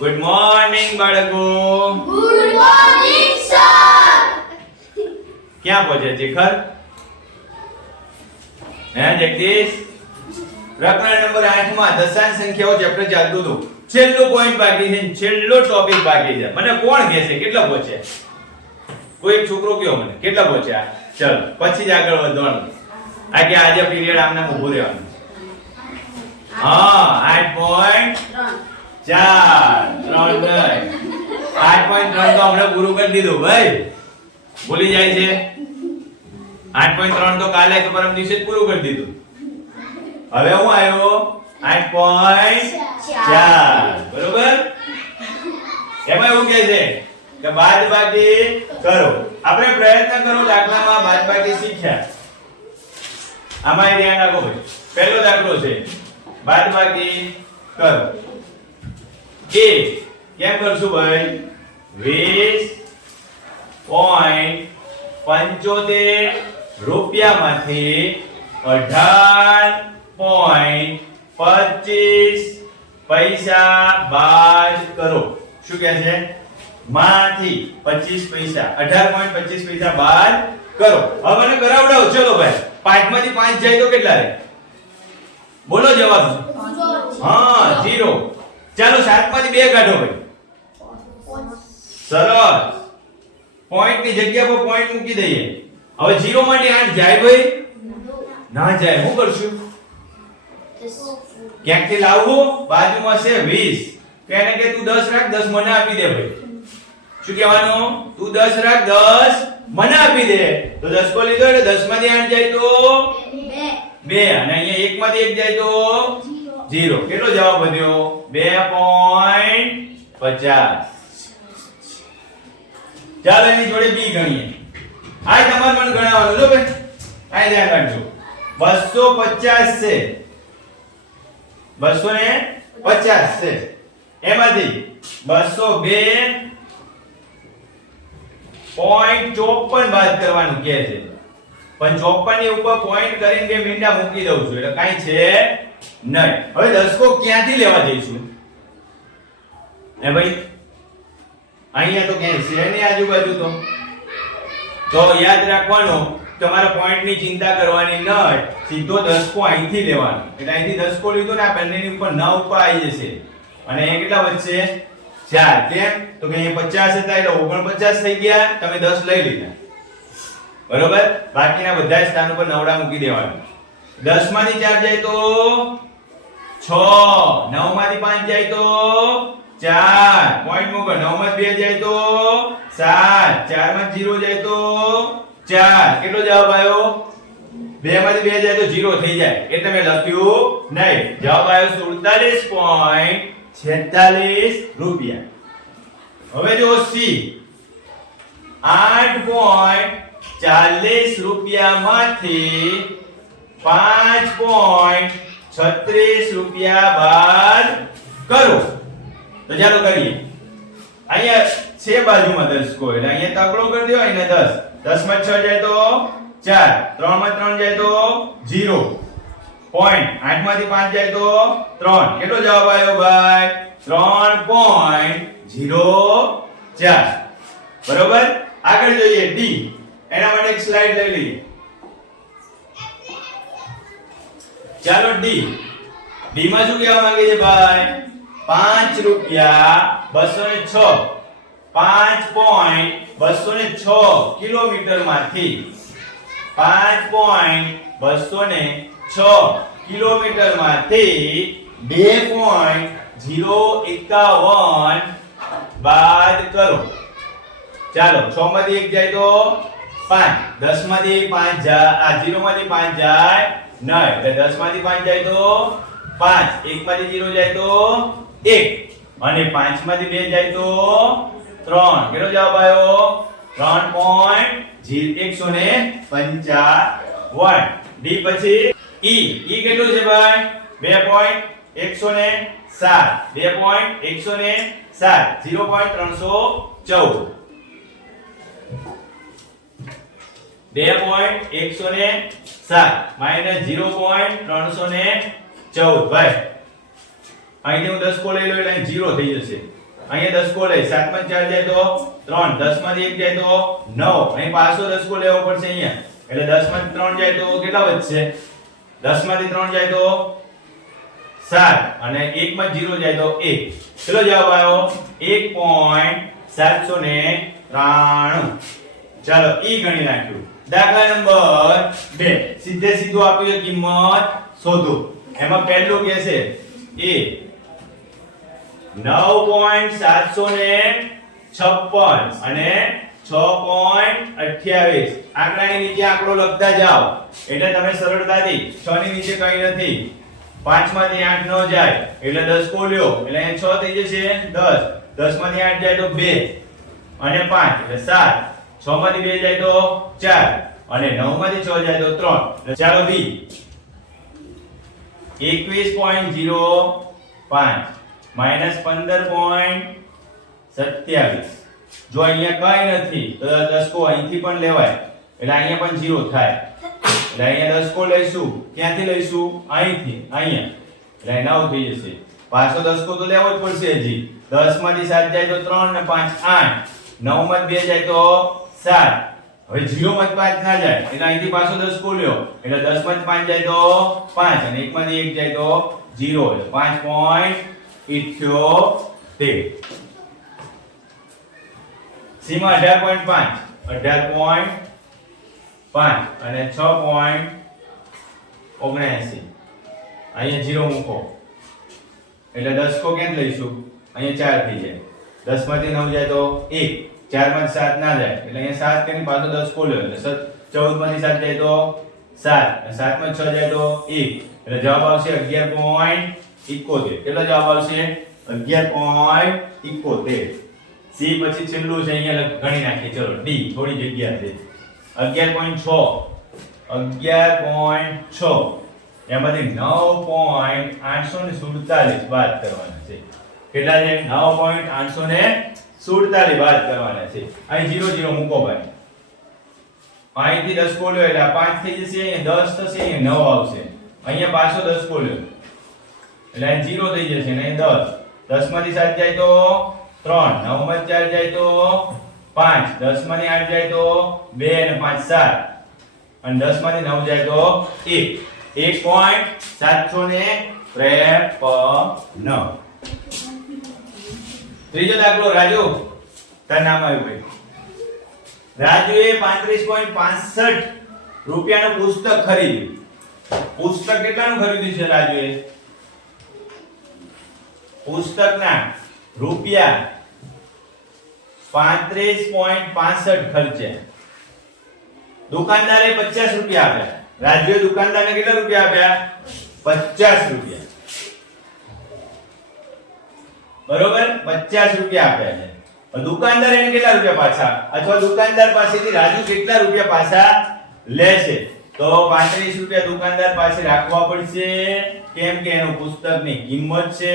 Good morning બાળકો. Good morning sir. ક્યાં પહોંચ્યા શેખર? હે જગદીશ? પ્રકરણ નંબર 8 માં દશાંશ સંખ્યાઓ ચેપ્ટર ચાલતું હતું. છેલ્લો પોઈન્ટ બાકી છે, છેલ્લો ટોપિક બાકી છે. મને કોણ કહે છે કેટલા પહોંચ્યા? કોઈ એક છોકરો કયો મને કેટલા પહોંચ્યા? ચલો પછી જ આગળ વધવાનું. આ કે આજે પીરિયડ આમને ઊભું રહેવાનું. હા 8.4 3 નહીં 8.3 તો હમણાં પૂરું કરી દીધું ભાઈ. ભૂલી જાય છે. 8.3 તો કાલે કે પરમ દિવસે જ પૂરું કરી દીધું. હવે હું આવ્યો 8.4 બરોબર. એમાં એવું કહે છે કે બાદબાકી કરો. આપણે પ્રયત્ન કરો દાખલામાં બાદબાકી શીખ્યા. આમાં ધ્યાન રાખો ભાઈ. પહેલો દાખલો છે બાદબાકી કરો. કે કેમ કરશું ભાઈ? 20.75 રૂપિયામાંથી 18.25 પૈસા બાદ કરો. શું કહે છે? માંથી 25 પૈસા 18.25 પૈસા બાદ કરો. હવે મને કરાવડાવો. ચલો ભાઈ 5 માંથી 5 જાય તો કેટલા રહે? બોલો જવાબ. હા 0. ચાલો 7 માંથી 2 કાઢો ભાઈ. સરસ. પોઈન્ટ ની જગ્યા પર પોઈન્ટ મૂકી દઈએ. હવે 0 માંથી 8 જાય ભાઈ? ના જાય. શું કરશું? ક્યાંકથી લાવવું? બાજુમાં છે 20. કેને કે તું 10 રાખ, 10 મને આપી દે ભાઈ. શું કહેવાનું? તું 10 રાખ, 10 મને આપી દે. તો 10 કો લીધો એટલે 10 માંથી 8 જાય તો 2 અને અહીંયા 1 માંથી 1 જાય તો 0. કેટલો જવાબ વધ્યો? 2.50. ચાલો એની જોડે બી ગણીએ. આ તમારે મને ગણાવવાનું જો ભાઈ. આ ધ્યાન રાખજો. 250 છે. 250 છે. એમાંથી 202.54 બાદ કરવાનું કહે છે. પણ 54 ની ઉપર પોઈન્ટ કરીને બે મીંડા મૂકી દઉં છું એટલે કાઈ છે નહીં. હવે 10 કો ક્યાંથી લેવા જઈશું? હે ભાઈ અહીંયા તો ક્યાંય છે નહીં આજુબાજુ. તો યાદ રાખવાનું તમારા પોઈન્ટ ની ચિંતા કરવાની નહીં. સીધો 10 કો અહીંથી લેવાનો. એટલે અહીંથી 10 કો લીધો ને આ બંનેની ઉપર 9 ઉપર આવી જશે. અને એ કેટલા વધશે? 4. કેમ? તો કે અહીંયા 50 હતા એટલે 49 થઈ ગયા. તમે 10 લઈ લીધા. બરોબર. બાકીના બધા સ્થાન ઉપર નવડા મૂકી દેવાના. 10 માંથી 4 જાય તો 6. 9 માંથી 5 જાય તો 4. પોઈન્ટ મૂકો. 9 માંથી 2 જાય તો 7. 4 માંથી 0 જાય તો 4. કેટલો જવાબ આવ્યો? 2 માંથી 2 જાય તો 0 થઈ જાય. એટલે મેં લખ્યું નહીં. જવાબ આવ્યો 47.46 રૂપિયા. હવે જો સી 8.40 રૂપિયામાંથી 5.36 રૂપિયા બાદ કરો. તો ચાલો કરીએ. અહીંયા છે બાજુમાં 10 કો એટલે અહીંયા તકડો કરી દો. અહીંયા 10 માં 6 જાય તો 4. 3 માં 3 જાય તો 0. પોઈન્ટ 8 માંથી 5 જાય તો 3. કેટલો જવાબ આવ્યો ભાઈ? 3.04. બરોબર. આગળ જોઈએ ડી. એના માટે એક સ્લાઇડ લઈ લઈએ. ચાલો ડી. ડી માં શું કહેવા માંગે છે ભાઈ? 5 રૂપિયા 206 5.206 કિલોમીટર માંથી 5.206 કિલોમીટર માંથી 2.051 બાદ કરો. ચાલો 6 માંથી 1 જાય તો 5. 10 માંથી 5 જાય આ 0 માંથી 5 જાય નહીં એટલે 10 માંથી 5 જાય તો 5. 1 માંથી 0 જાય તો 1 અને 5 માંથી 2 જાય તો 3. કેટલો જવાબ આવ્યો? 3.155. ડી પછી ઈ. ઈ કેટલું છે ભાઈ? 2.107 2.107 0.314 2.107 માઈનસ 0.314 ભાઈ. અહીંથી હું 10 કો લઈ લઉં એટલે અહીં 0 થઈ જશે. અહીંયા દસકો લઈ 7 માં 4 જાય તો 3, 10 માંથી 1 જાય તો 9, અહીં પાછો દસકો લેવો પડશે અહીંયા, એટલે 10 માંથી 3 જાય તો કેટલા વધશે? 10 માંથી 3 જાય તો 7 અને 1 માં 0 જાય તો 1. ચલો જવાબ આવ્યો 1.793. ચાલો ઈ ગણી નાખ્યું. દાખલા નંબર 2 સીધે સીધું આપ્યું છે કિંમત શોધો. એમાં પહેલું કે છે એ 9.756 અને 6.28 આંકડાની નીચે આંકડો લખતા જાઓ એટલે તમે સરળતાથી 6 ની નીચે કંઈ નથી, 5 માંથી 8 ન જાય એટલે 10 કો લ્યો એટલે અહીં 6 થઈ જશે 10, 10 માંથી 8 જાય તો 2 અને 5 એટલે 7, 6 માંથી 2 જાય તો 4 અને 9 માંથી 6 જાય તો 3. ચાલો બી 21.05 માઈનસ 15.27. જો અહીંયા કઈ નથી તો દસકો અહીંથી પણ લેવાય એટલે અહીંયા પણ 0 થાય, એટલે અહીંયા દસકો લઈશું, ક્યાંથી લઈશું? અહીંથી, અહીંયા, એટલે 9 થઈ જશે. પાછો દસકો તો લેવો જ પડશે હજી. 10 માંથી 7 જાય તો 3 ને 5 8, 9 માંથી 2 જાય તો 7. હવે 0 માંથી 5 ના જાય એટલે અહીંથી પાછો દસકો લ્યો એટલે 10 માંથી 5 જાય તો 5 અને 1 માંથી 1 જાય તો 0 એટલે 5.78. સીમા 18.5 અને 6.79. અહીંયા 0 મૂકો એટલે દસકો કેમ લઈશું? અહીંયા 4 થઈ જાય. 10 માંથી 9 જાય તો 1, 4 માંથી 7 ના જાય એટલે અહીંયા 7 કરીને પાછો દસકો લ્યો એટલે 14 માંથી 7 જાય તો 7 અને 7 માંથી 6 જાય તો 1 એટલે જવાબ આવશે 11.71. કેટલો જવાબ આવશે? 11.71. સી પછી છેલ્લું છે અહીંયા ગણી નાખીએ. ચલો ડી થોડી જગ્યા છે 11.6 એમાંથી 9.847 બાદ કરવાના છે. કેટલા છે? 9.847 બાદ કરવાના છે. અહીં 0 0 મૂકો ભાઈ, અહીંથી 10 કો લ્યો એટલે 5 થઈ જશે, અહીંયા 10 થશે, અહીંયા 9 આવશે, અહીંયા પાછો 10 કો લ્યો એટલે અહીં 0 થઈ જશે અને અહીં 10, 10 માંથી 7 જાય તો 3, 9 માંથી 4 જાય તો 5, 10 માંથી 8 જાય તો 2 અને 5 7 અને 10 માંથી 9 જાય તો 1. 1.753. ત્રીજો દાખલો. રાજુ, તાર નામ આવ્યું ભાઈ. રાજુએ 35.65 રૂપિયાનું પુસ્તક ખરીદ્યું. પુસ્તક કેટલાનું ખરીદ્યું છે રાજુએ? પુસ્તકના રૂપિયા 35.65 ખર્ચ્યા. દુકાનદારે 50 રૂપિયા આપ્યા. રાજુએ દુકાનદારને કેટલા રૂપિયા આપ્યા? 50 રૂપિયા. બરોબર, 50 રૂપિયા આપ્યા છે. દુકાનદાર એને કેટલા રૂપિયા પાછા, અથવા દુકાનદાર પાસેથી રાજુ કેટલા રૂપિયા પાછા લેશે? તો 35 રૂપિયા દુકાનદાર પાસે રાખવા પડશે, કેમ કે એનું પુસ્તકની કિંમત છે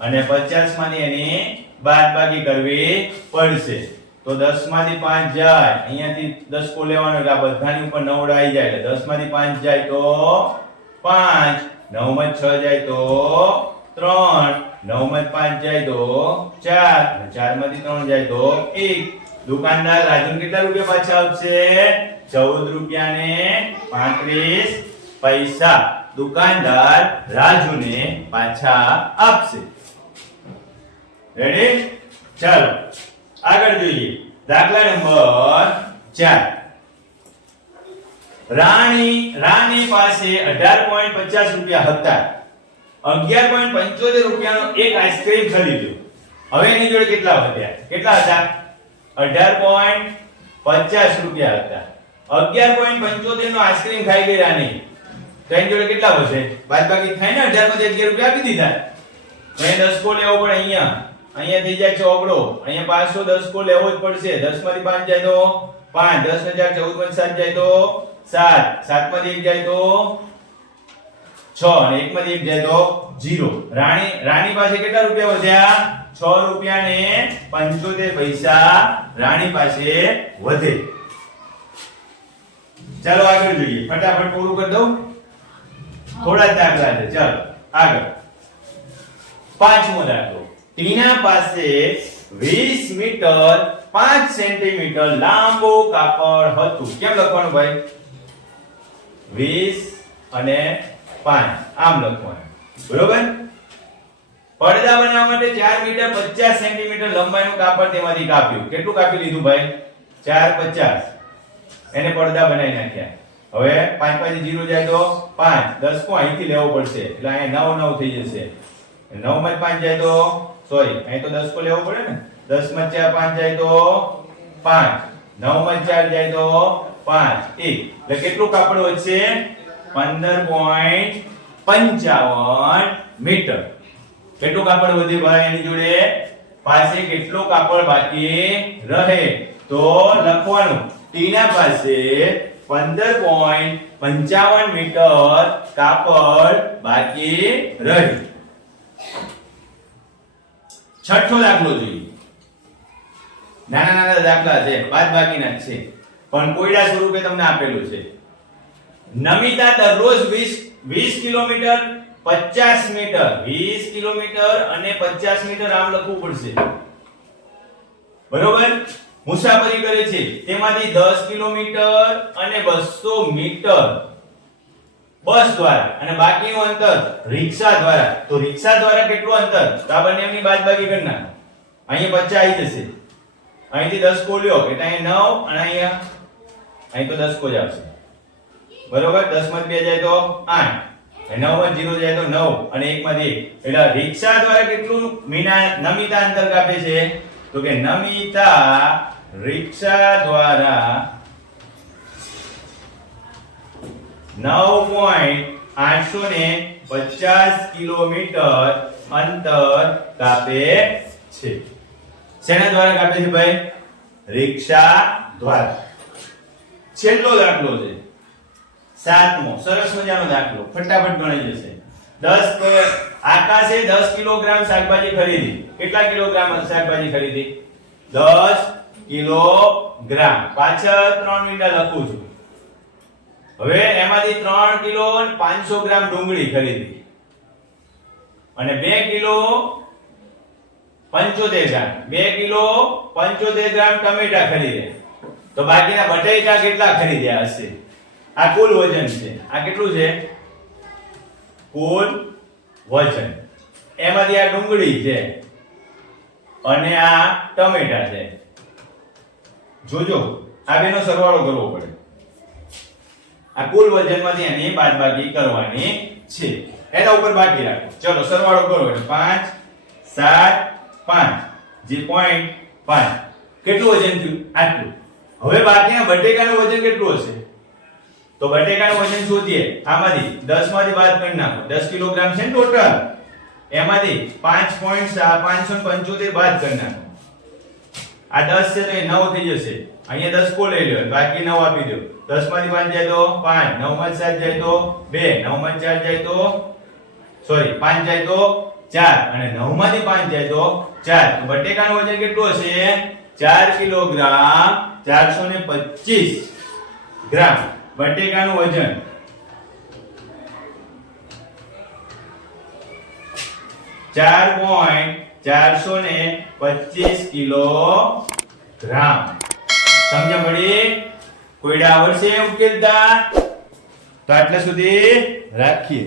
અને 50 માંથી એની બાદબાકી કરવી પડશે. તો 10 માંથી 5 જાય, અહીંયાથી 10 કો લેવાનો એટલે આ બધાની ઉપર 9 આવી જાય એટલે 10 માંથી 5 જાય તો 5, 9 માં 6 જાય તો 3, 9 માં 5 જાય તો 4 અને 4 માંથી 3 જાય તો 1. દુકાનદાર રાજુને કેટલા રૂપિયા પાછા આપશે? 14 રૂપિયા ને 35 પૈસા દુકાનદાર રાજુને પાછા આપશે. રેડી? ચાલો આગળ જોઈએ. દાખલા નંબર 4. રાણી પાસે 18.50 રૂપિયા હતા. 11.75 રૂપિયાનો એક આઈસ્ક્રીમ ખરીદ્યો. હવે એની જોડે કેટલા વધ્યા? કેટલા હતા? 18.50 રૂપિયા હતા. 11.75 નો આઈસ્ક્રીમ ખાઈ ગઈ રાની. તો એની જોડે કેટલા વધે? બાદબાકી થાય ને, 18 માંથી 11 રૂપિયા આપી દીધા. તો અહીંયા 10 કો લેવો પડે, અહીંયા થઈ જાય ચોગડો, અહીંયા પાછો 10 કો લેવો જ પડશે. 10 માંથી 5 જાય તો 5, 10 ને 4 14 માંથી 7 જાય તો 7, 7 માંથી 1 જાય તો 6 અને 1 માંથી 1 જાય તો 0. રાણી પાસે કેટલા રૂપિયા વધ્યા? 6 રૂપિયા ને 75 પૈસા રાણી પાસે વધે. ચાલો આગળ જોઈએ. ફટાફટ પૂરું કરી દઉં, થોડા જ દાખલા છે. ચાલો આગળ. પાંચમો દાખલો. ટીના પાસે 20 મીટર 5 સેન્ટીમીટર લાંબુ કાપડ હતું. કેમ લખવાનું ભાઈ? 20 અને 5 આમ લખવાનું. બરોબર? પડદા બનાવવા માટે 4 મીટર 50 સેન્ટીમીટર લંબાઈનું કાપડ તેમાંથી કાપ્યું. કેટલું કાપી લીધું ભાઈ? 450. એને પડદા બનાવી નાખ્યા. હવે 5 5 0 જાય તો 5. 10 કો અહીંથી લેવો પડશે. એટલે અહીંયા 9 9 થઈ જશે. 9 માં 5 જાય તો સોરી, અહીં તો 10 કો લેવો પડે ને. 10 માં 4 5 જાય તો 5. 9 માં 4 જાય તો 5. 1. એટલે કેટલું કાપડ વધશે? 15.55 મીટર. કેટલું કાપડ વધે ભાઈ એની જોડે? પાસે કેટલું કાપડ બાકી રહે? તો લખવાનું ટીના પાસે 15.55 મીટર કાપડ બાકી રહે. છઠ્ઠો દાખલો જોઈએ. નાના નાના દાખલા છે, બાદબાકીના છે, પણ કોયડા સ્વરૂપે તમને આપેલું છે. નમિતા દરરોજ 20 કિલોમીટર 50 મીટર 20 કિલોમીટર અને 50 મીટર આમ લખવું પડશે. બરોબર? મુસાફરી કરે છે. તેમાંથી 10 કિલોમીટર અને 200 મીટર બસ દ્વારા અને બાકીનું અંતર રિક્ષા દ્વારા. તો રિક્ષા દ્વારા કેટલું અંતર? તો આ બંનેની બાદબાકી કરી નાખો. અહીંયા 50 આવી જશે. અહીંથી 10 કો લ્યો એટલે અહીંયા 9 અને અહીં તો 10 કો જ આવશે. બરોબર? 10 માં 2 જાય તો 8. 9 માં 0 જાય તો 9 અને 1 માંથી 1. એટલે રિક્ષા દ્વારા કેટલું નમિતા અંતર કાપે છે? તો કે નમિતા રિક્ષા દ્વારા 9.850 કિલોમીટર અંતર કાપે છે. શેના દ્વારા કાપે છે ભાઈ? રિક્ષા દ્વારા. છેલ્લો દાખલો છે 7મો. સરસ મજાનો દાખલો, ફટાફટ ગણાઈ જશે. 10 આકાશે 10 કિલોગ્રામ શાકભાજી ખરીદી. કેટલા કિલોગ્રામ શાકભાજી ખરીદી? 10 કિલોગ્રામ. પાછળ 3 મીંડા લખું છું. હવે એમાંથી 3 કિલો 500 ગ્રામ ડુંગળી ખરીદી અને 2 કિલો 75 ગ્રામ 2 કિલો 75 ગ્રામ ટમેટા ખરીદ્યા. તો બાકીના બટાકા કેટલા ખરીદ્યા હશે? આ કુલ વજન છે. આ કેટલું છે? કુલ વજન. એમાંથી આ ડુંગળી છે અને આ ટમેટા છે. જોજો, આ બેનો સરવાળો કરવો પડે. આ કુલ વજનમાંથી એની બાદબાકી કરવાની છે. એના ઉપર બાકી રાખો. ચલો સરવાળો કરો એટલે 5 7 5 જે 0.5. કેટલું વજન થયું? આટલું. હવે બાકીના બટેકાનું વજન કેટલું હશે? તો બટેકાનું વજન શોધીએ. આમાંથી 10 માંથી બાદ કરી નાખો. 10 કિલોગ્રામ છે ને ટોટલ. એમાંથી 5.575 બાદ કરી નાખો. આ 10 છે તો એ 9 થઈ જશે. અહીંયા 10 કો લઈ લો, બાકી 9 આપી દો. 10 માંથી 5 જાય તો 5, 9 માંથી 7 જાય તો 2, 9 માંથી 4 જાય તો સોરી 5 જાય તો 4 અને 9 માંથી 5 જાય તો 4. તો બટેકાનું વજન કેટલું હશે? 4 કિલોગ્રામ 425 ગ્રામ. બટેકાનું વજન 4.425 કિલોગ્રામ. સમજ્યા પડી? કોઈડા આવડશે ઉકેલતા? તો આટલા સુધી રાખીએ.